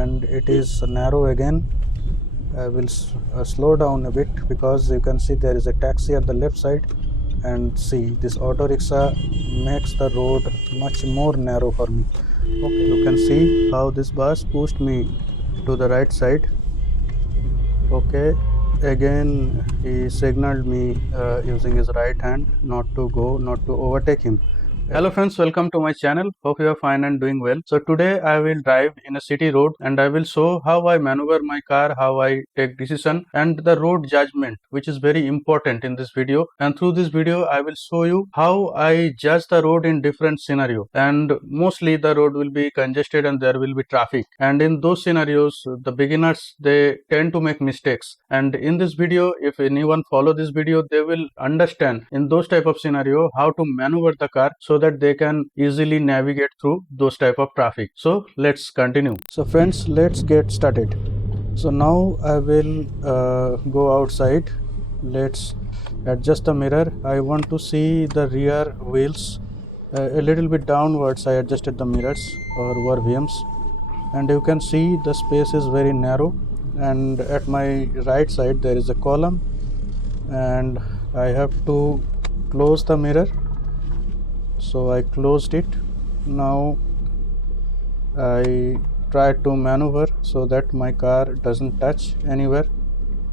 and it is narrow again. I will slow down a bit because you can see there is a taxi at the left side, and see this auto rickshaw makes the road much more narrow for me. Okay, you can see how this bus pushed me to the right side. Okay, again he signaled me using his right hand not to overtake him. Hello friends, welcome to my channel. Hope you are fine and doing well. So today I will drive in a city road and I will show how I maneuver my car, how I take decision, and the road judgment, which is very important in this video. And through this video I will show you how I judge the road in different scenario. And mostly the road will be congested and there will be traffic. And in those scenarios, the beginners, they tend to make mistakes. And in this video, if anyone follow this video, they will understand in those type of scenario how to maneuver the car so that they can easily navigate through those type of traffic. So let's continue. So friends, let's get started. So now I will go outside. Let's adjust the mirror. I want to see the rear wheels a little bit downwards. I adjusted the mirrors or VMs, and you can see the space is very narrow, and at my right side there is a column and I have to close the mirror. So I closed it. Now I try to maneuver so that my car doesn't touch anywhere,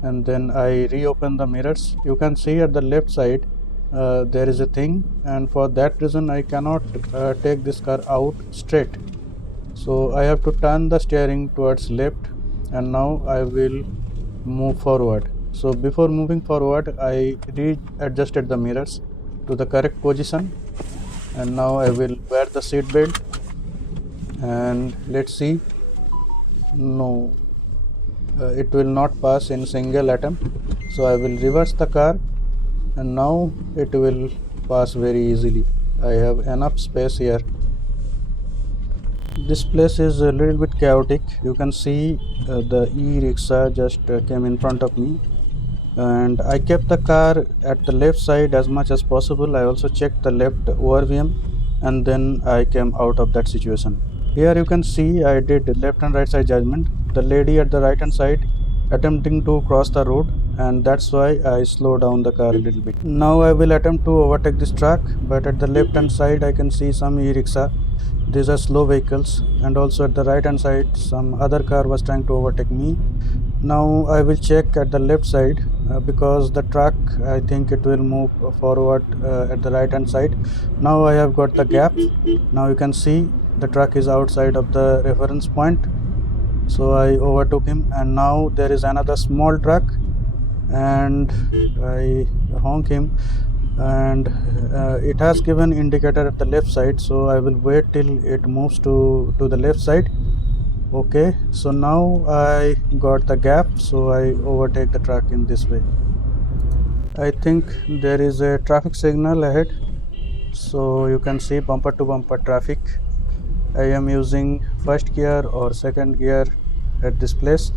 and then I reopen the mirrors. You can see at the left side there is a thing, and for that reason I cannot take this car out straight. So I have to turn the steering towards left, and now I will move forward. So before moving forward, I readjusted the mirrors to the correct position, and now I will wear the seat belt, and let's see. No, it will not pass in single attempt. So I will reverse the car, and now it will pass very easily. I have enough space here. This place is a little bit chaotic. You can see the e-rickshaw just came in front of me, and I kept the car at the left side as much as possible. I also checked the left ORVM, and then I came out of that situation. Here you can see I did left and right side judgment. The lady at the right hand side attempting to cross the road, and that's why I slow down the car a little bit. Now I will attempt to overtake this truck, but at the left hand side I can see some e-rickshaw. These are slow vehicles, and also at the right hand side some other car was trying to overtake me. Now I will check at the left side because the truck, I think it will move forward at the right hand side. Now I have got the gap. Now you can see the truck is outside of the reference point. So I overtook him, and now there is another small truck and I honk him, and it has given indicator at the left side, so I will wait till it moves to the left side. Okay, so now I got the gap, so I overtake the truck in this way. I think there is a traffic signal ahead, so you can see bumper to bumper traffic. I am using first gear or second gear at this place,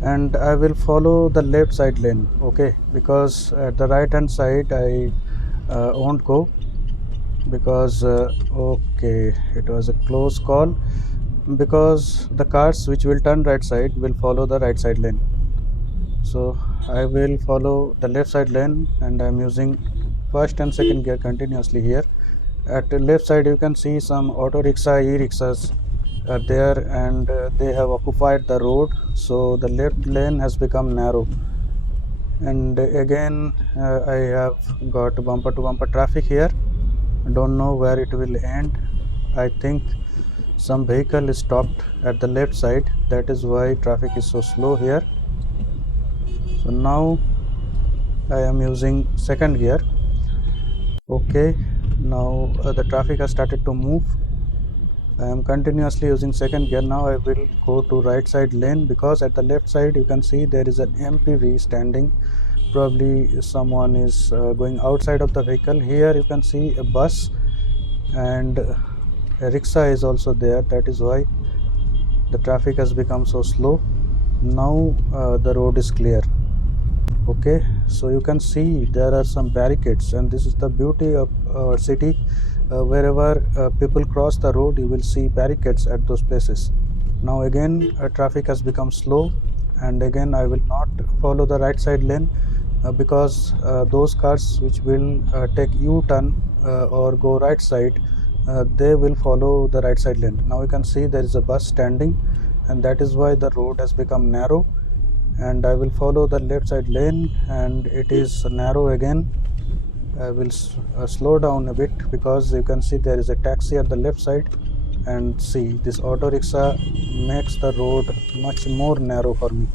and I will follow the left side lane. Okay, because at the right hand side I won't go because okay, it was a close call, because the cars which will turn right side will follow the right side lane. So I will follow the left side lane, and I am using first and second gear continuously here. At the left side you can see some auto rickshaw, e-rickshaws are there, and they have occupied the road, so the left lane has become narrow. And again I have got bumper to bumper traffic here. I don't know where it will end. I think some vehicle is stopped at the left side, that is why traffic is so slow here. So now I am using second gear. Okay, now the traffic has started to move. I am continuously using second gear. Now I will go to right side lane, because at the left side you can see there is an MPV standing. Probably someone is going outside of the vehicle. Here you can see a bus, and a rickshaw is also there. That is why the traffic has become so slow. Now the road is clear. Okay, so you can see there are some barricades, and this is the beauty of our city. Wherever people cross the road, you will see barricades at those places. Now again traffic has become slow, and again I will not follow the right side lane because those cars which will take U-turn or go right side, they will follow the right side lane. Now you can see there is a bus standing, and that is why the road has become narrow, and I will follow the left side lane, and it is narrow again. I will slow down a bit because you can see there is a taxi at the left side, and see this auto rickshaw makes the road much more narrow for me.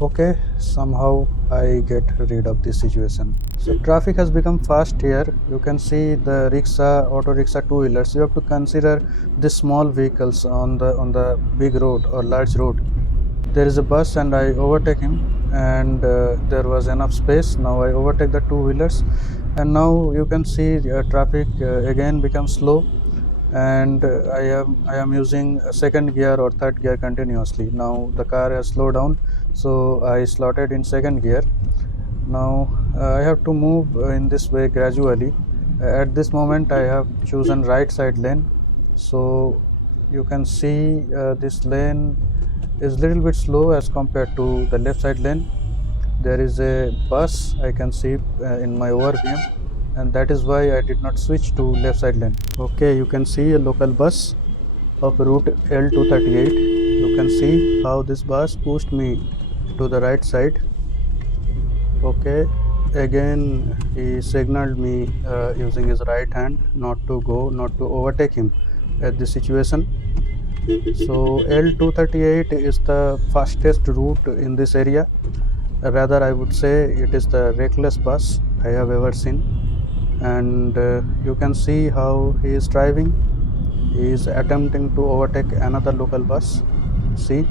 Okay, somehow I get rid of this situation. So traffic has become fast here. You can see the rickshaw, auto rickshaw, two-wheelers. You have to consider the small vehicles on the big road or large road. There is a bus and I overtake him, and there was enough space. Now I overtake the two-wheelers, and now you can see traffic again becomes slow, and I am using second gear or third gear continuously. Now the car has slowed down, so I slotted in second gear. Now I have to move in this way gradually. At this moment I have chosen right side lane, so you can see this lane is little bit slow as compared to the left side lane. There is a bus I can see in my overview, and that is why I did not switch to left side lane. Okay, you can see a local bus of route L238. You can see how this bus pushed me to the right side. Okay, again he signaled me using his right hand not to overtake him at this situation. So L238 is the fastest route in this area. Rather, I would say it is the reckless bus I have ever seen. And you can see how he is driving. He is attempting to overtake another local bus. See,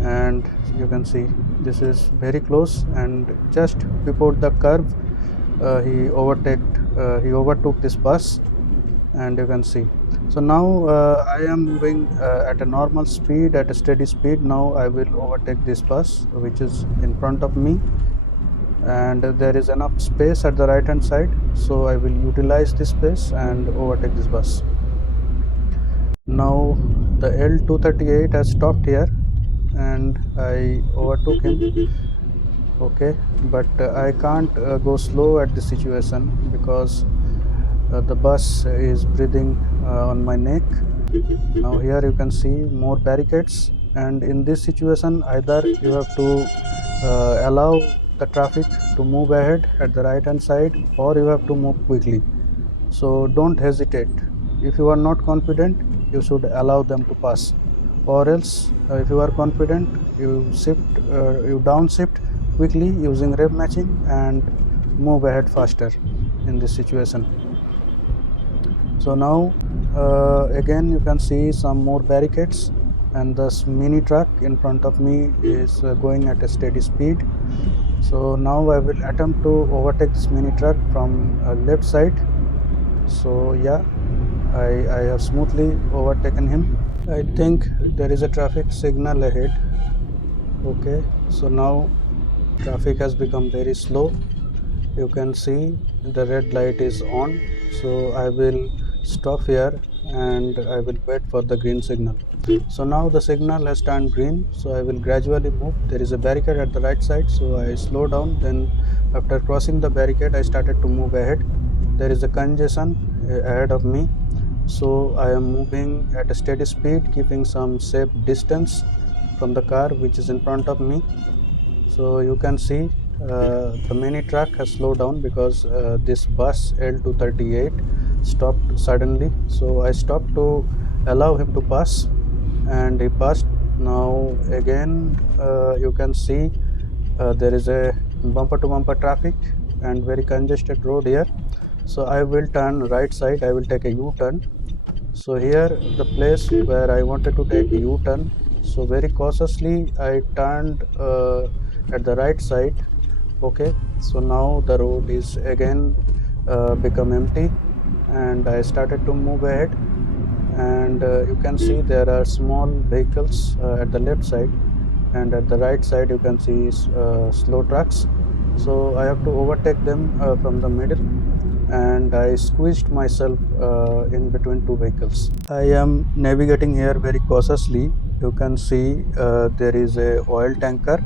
and you can see this is very close, and just before the curve, he overtook this bus, and you can see. So now I am moving at a normal speed, at a steady speed. Now I will overtake this bus which is in front of me, and there is enough space at the right hand side, so I will utilize this space and overtake this bus. Now the L238 has stopped here, and I overtook him. Okay, but I can't go slow at this situation because the bus is breathing on my neck. Now here you can see more barricades, and in this situation either you have to allow the traffic to move ahead at the right hand side, or you have to move quickly. So don't hesitate. If you are not confident, you should allow them to pass, or else if you are confident, you downshift quickly using rev matching and move ahead faster in this situation. So now again you can see some more barricades, and this mini truck in front of me is going at a steady speed. So now I will attempt to overtake this mini truck from left side. So yeah, I have smoothly overtaken him. I think there is a traffic signal ahead. Okay, so now traffic has become very slow. You can see the red light is on, so I will stop here and I will wait for the green signal. So now the signal has turned green, so I will gradually move. There is a barricade at the right side, so I slow down. Then after crossing the barricade, I started to move ahead. There is a congestion ahead of me, so I am moving at a steady speed, keeping some safe distance from the car which is in front of me. So you can see the mini truck has slowed down because this bus L238 stopped suddenly. So I stopped to allow him to pass, and he passed. Now again you can see there is a bumper to bumper traffic and very congested road here. So I will turn right side, I will take a U-turn. So here the place where I wanted to take a U-turn, so very cautiously I turned at the right side. Okay, so now the road is again become empty, and I started to move ahead, and you can see there are small vehicles at the left side, and at the right side you can see slow trucks. So I have to overtake them from the middle, and I squeezed myself in between two vehicles. I am navigating here very cautiously you can see there is a oil tanker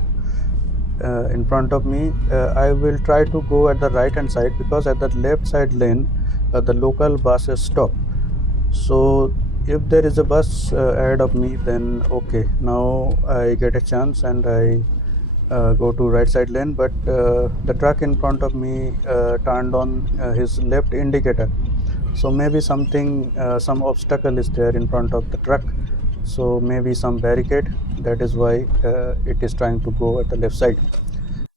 in front of me. I will try to go at the right hand side because at the left side lane the local buses stop. So if there is a bus ahead of me, then okay, now I get a chance and I go to right side lane. But the truck in front of me turned on his left indicator, so maybe something some obstacle is there in front of the truck, so maybe some barricade, that is why it is trying to go at the left side.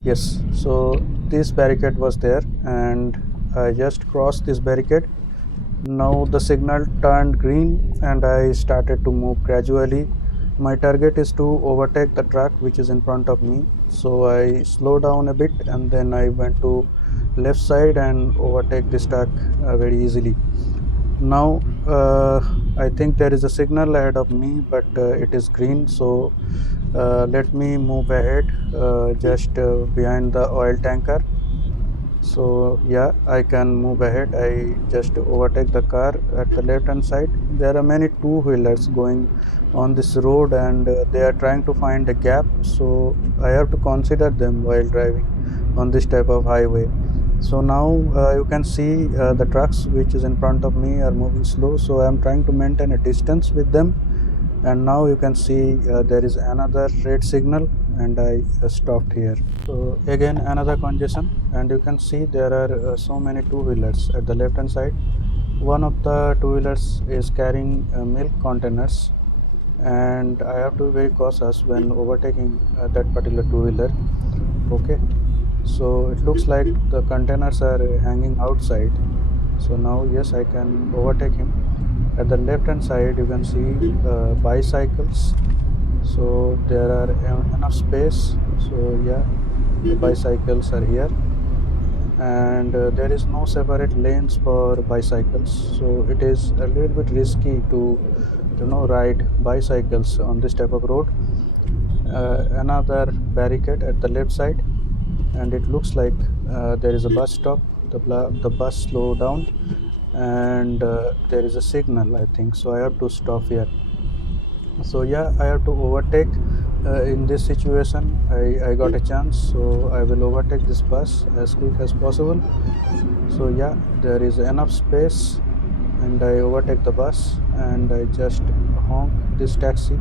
Yes, so this barricade was there and I just crossed this barricade. Now the signal turned green and I started to move gradually. My target is to overtake the truck which is in front of me. So I slowed down a bit and then I went to left side and overtake this truck very easily. Now I think there is a signal ahead of me, but it is green. So let me move ahead just behind the oil tanker. So yeah, I can move ahead. I just overtake the car at the left hand side. There are many two-wheelers going on this road and they are trying to find a gap, so I have to consider them while driving on this type of highway. So now you can see the trucks which is in front of me are moving slow, so I am trying to maintain a distance with them. And now you can see there is another red signal and I stopped here. So again another congestion, and you can see there are so many two-wheelers at the left hand side. One of the two-wheelers is carrying milk containers and I have to be very cautious when overtaking that particular two-wheeler. Okay, so it looks like the containers are hanging outside. So now yes, I can overtake him. At the left hand side you can see bicycles, so there are enough space. So yeah, the bicycles are here and there is no separate lanes for bicycles, so it is a little bit risky to ride bicycles on this type of road. Another barricade at the left side and it looks like there is a bus stop. The bus slow down and there is a signal, I think, so I have to stop here. So yeah, I have to overtake. In this situation I got a chance, so I will overtake this bus as quick as possible. So yeah, there is enough space and I overtake the bus and I just honk this taxi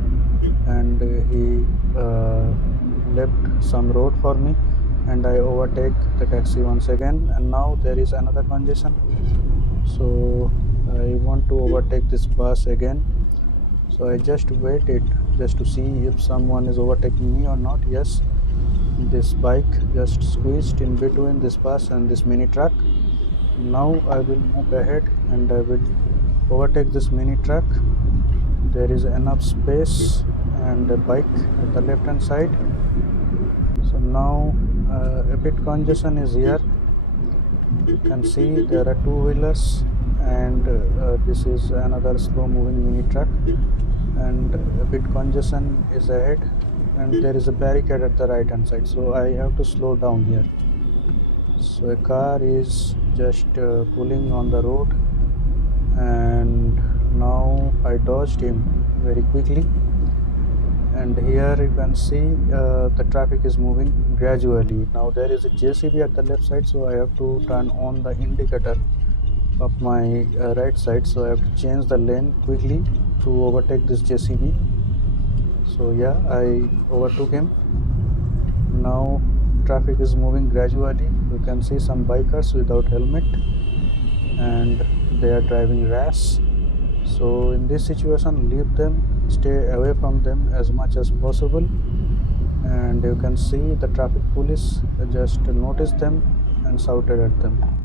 and he left some road for me and I overtake the taxi once again. And now there is another congestion, so I want to overtake this bus again. So I just waited just to see if someone is overtaking me or not. Yes, this bike just squeezed in between this bus and this mini truck. Now I will move ahead and I will overtake this mini truck. There is enough space and a bike at the left hand side. So now a bit congestion is here. You can see there are two-wheelers and this is another slow moving mini truck and a bit congestion is ahead and there is a barricade at the right hand side, so I have to slow down here. So a car is just pulling on the road and now I dodged him very quickly. And here you can see the traffic is moving gradually. Now there is a JCB at the left side, so I have to turn on the indicator of my right side, so I have to change the lane quickly to overtake this JCB. So yeah, I overtook him. Now traffic is moving gradually. You can see some bikers without helmet and they are driving rash. So in this situation, leave them, stay away from them as much as possible. And you can see the traffic police just noticed them and shouted at them.